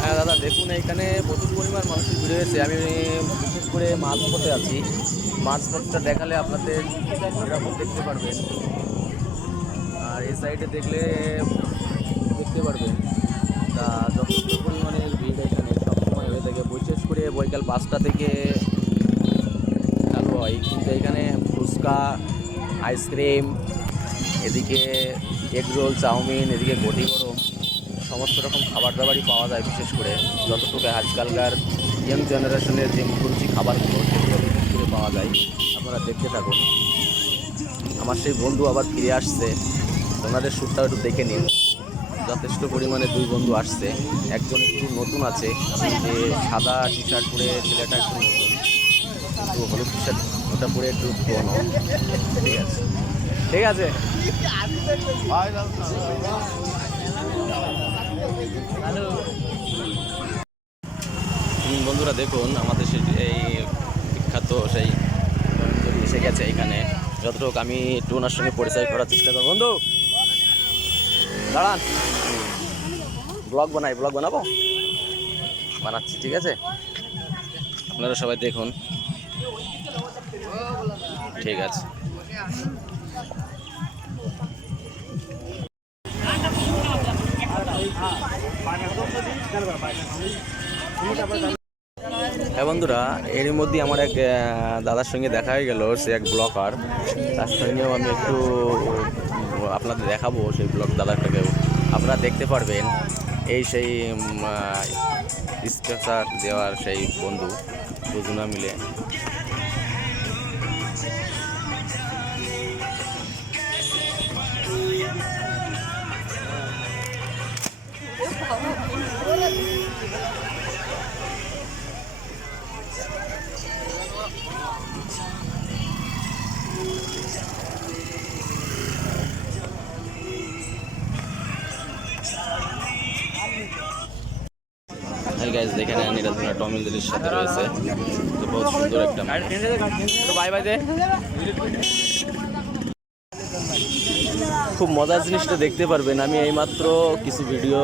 হ্যাঁ দাদা দেখুন, এখানে প্রচুর পরিমাণ মানুষের ভিড় হয়েছে। আমি বিশেষ করে মাঝপথে আছি। মাঝপথটা দেখালে আপনাদের এরকম দেখতে পারবেন, আর এই সাইডে দেখলে দেখতে পারবেন তা যথেষ্ট পরিমাণের ভিড় এখানে সবসময় হয়ে থাকে। বিশেষ করে বৈকাল 5টা থেকে চালু হয়, কিন্তু এখানে ফুচকা, আইসক্রিম, এদিকে এগরোল, চাউমিন, এদিকে ঘটি গরম, সমস্ত রকম খাবার দাবারই পাওয়া যায়। বিশেষ করে যতটুকু আজকালকার ইয়াং জেনারেশনের যে মুখরুচি খাবারগুলো সেগুলো বিশেষ করে পাওয়া যায়। আপনারা দেখতে থাকুন। আমার সেই বন্ধু আবার ফিরে আসছে, ওনাদের শ্যুটটাও একটু দেখে নিন। যথেষ্ট পরিমাণে 2 বন্ধু আসছে। একজন একটু নতুন আছে, যে সাদা টি শার্ট পরে ছেলেটা একটু নতুন, একটু হলুদ টি শার্ট ওটা পরে একটু পুরনো। ঠিক আছে, ঠিক আছে। বন্ধুরা দেখুন, আমাদের সেই এই বিখ্যাত সেই এসে গেছে এখানে। যতটুকু আমি একটু ওনার সঙ্গে পরিচয় করার চেষ্টা করব। বন্ধু দাঁড়ান, ব্লগ বানাবো, বানাচ্ছি, ঠিক আছে। আপনারা সবাই দেখুন, ঠিক আছে। হ্যাঁ বন্ধুরা, এর মধ্যে আমার এক দাদার সঙ্গে দেখা হয়ে গেল, সে এক ব্লগার। তার সঙ্গেও আমি একটু আপনাদের দেখাবো সেই ব্লগ দাদাটাকেও। আপনারা দেখতে পারবেন এই সেই স্ট্রাকচার দেওয়ার সেই বন্ধু দুজনা মিলে। যেখানে নীরাজনা টম এন্ড জেরির সাথে রয়েছে, তো বহুত সুন্দর একটা বাই বাই দে। খুব মজার জিনিসটা দেখতে পারবেন। আমি এইমাত্র কিছু ভিডিও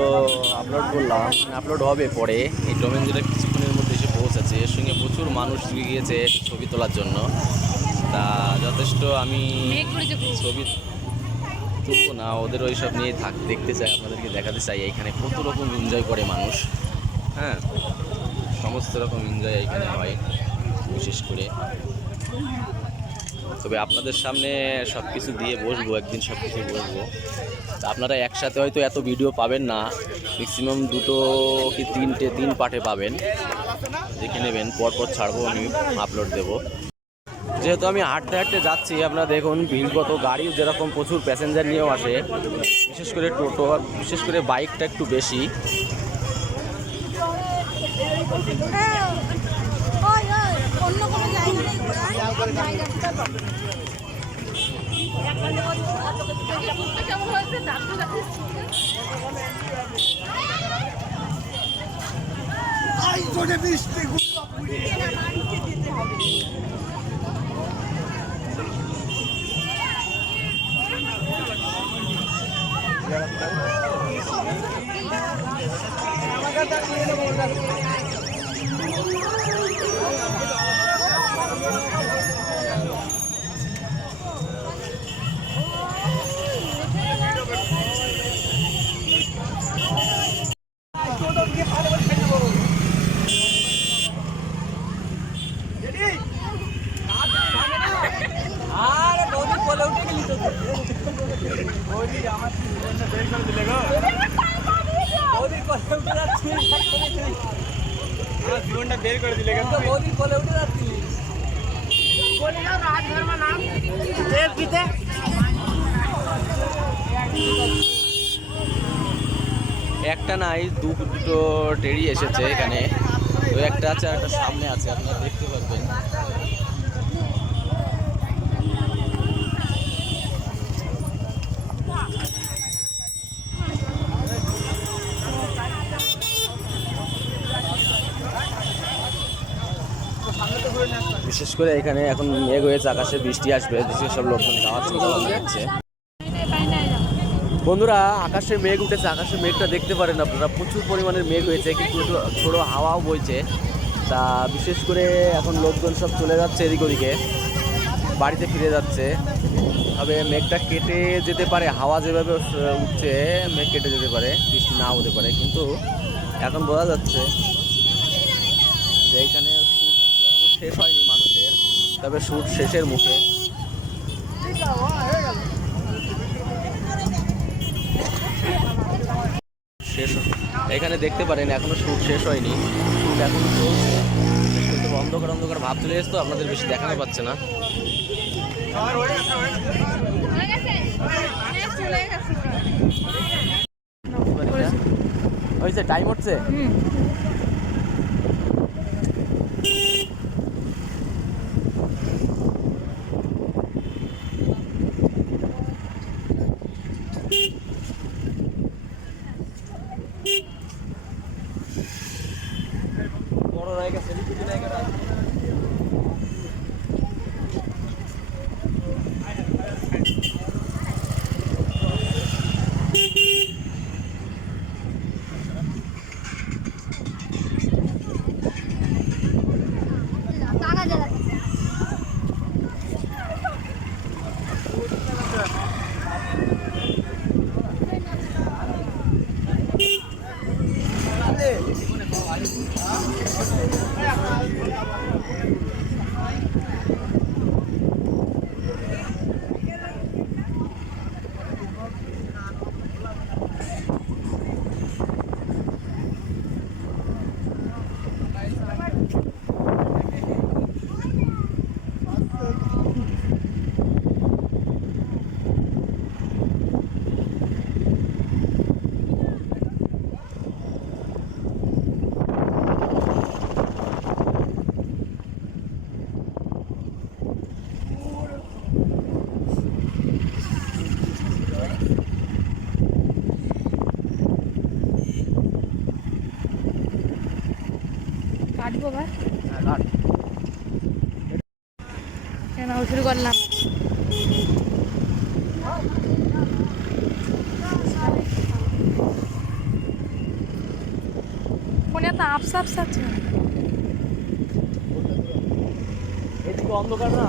আপলোড করলাম, আপলোড হবে পরে। এই টম এন্ড জেরি কিছুক্ষণের মধ্যে এসে পৌঁছেছে। এর সঙ্গে প্রচুর মানুষ গিয়েছে ছবি তোলার জন্য। তা যথেষ্ট আমি ছবি তুলবো না, ওদের ওই সব নিয়ে দেখতে চাই, আপনাদেরকে দেখাতে চাই এইখানে কত রকম এনজয় করে মানুষ। হ্যাঁ, সমস্ত রকম এনজয় এখানে হয় বিশেষ করে। তবে আপনাদের সামনে সব কিছু দিয়ে বসবো, একদিন সব কিছু বসবো। আপনারা একসাথে হয়তো এত ভিডিও পাবেন না, ম্যাক্সিমাম 2 কি 3 পার্টে পাবেন। দেখে নেবেন, পরপর ছাড়বো, আমি আপলোড দেবো। যেহেতু আমি হাঁটতে হাঁটতে যাচ্ছি, আপনারা দেখুন ভিড় কত, গাড়ি যেরকম প্রচুর প্যাসেঞ্জার নিয়েও আসে, বিশেষ করে টোটো, বিশেষ করে বাইকটা একটু বেশি। জীবনটা বের করে দিলে মোদি কোলে উঠে যাচ্ছি। একটা নাই, দুটো টেরি এসেছে এখানে, তো একটা আছে আর একটা সামনে আছে, আপনারা দেখতে পাবেন। বিশেষ করে এখানে এখন মেঘ হয়েছে, আকাশে বৃষ্টি আসবে, দেশের সব লোকজন যাওয়ার চিন্তা ভাবনা করছে। বন্ধুরা, আকাশে মেঘ উঠেছে, আকাশে মেঘটা দেখতে পারেন আপনারা, প্রচুর পরিমাণের মেঘ হয়েছে, কিন্তু একটু ছোটো হাওয়াও বইছে। তা বিশেষ করে এখন লোকজন সব চলে যাচ্ছে এদিক ওদিকে, বাড়িতে ফিরে যাচ্ছে। তবে মেঘটা কেটে যেতে পারে, হাওয়া যেভাবে উঠছে মেঘ কেটে যেতে পারে, বৃষ্টি নাও হতে পারে, কিন্তু এখন বোঝা যাচ্ছে যে এইখানে শ্যুট এখনো শেষ হয়নি মানুষের, তবে শ্যুট শেষের মুখে। শেষ এখানে দেখতে পারেন এখনো শ্যুট শেষ হয়নি, শ্যুট এখনো চলছে। কিন্তু অন্ধকার অন্ধকার ভাব চলে এসে তো আপনাদের বেশি দেখানো পাচ্ছে না। হয়েছে, টাইম হচ্ছে। বড় জায়গা সেলিব্রিটি জায়গা কাটবো ভাই, কাট। কেন শুরু করলাম। ফোনে তো আপসা আপসা আছে। এদিকে অন্ধকার না।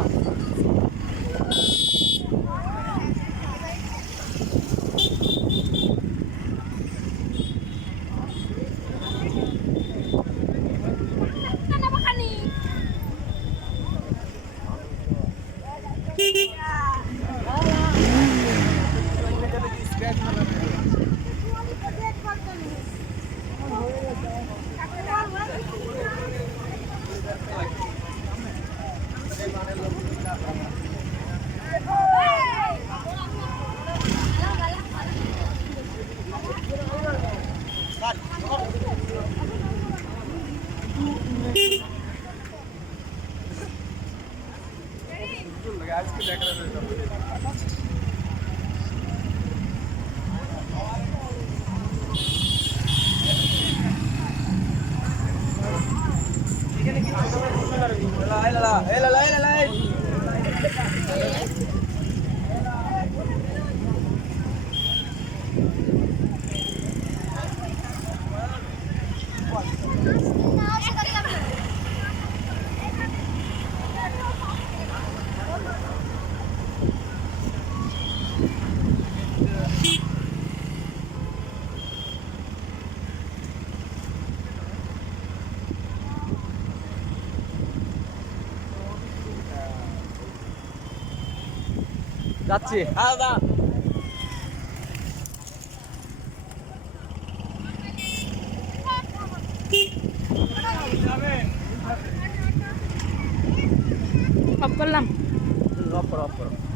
যাচ্ছি। হ্যাঁ দাদা, অফ করলাম। অফ করো, অফ করো।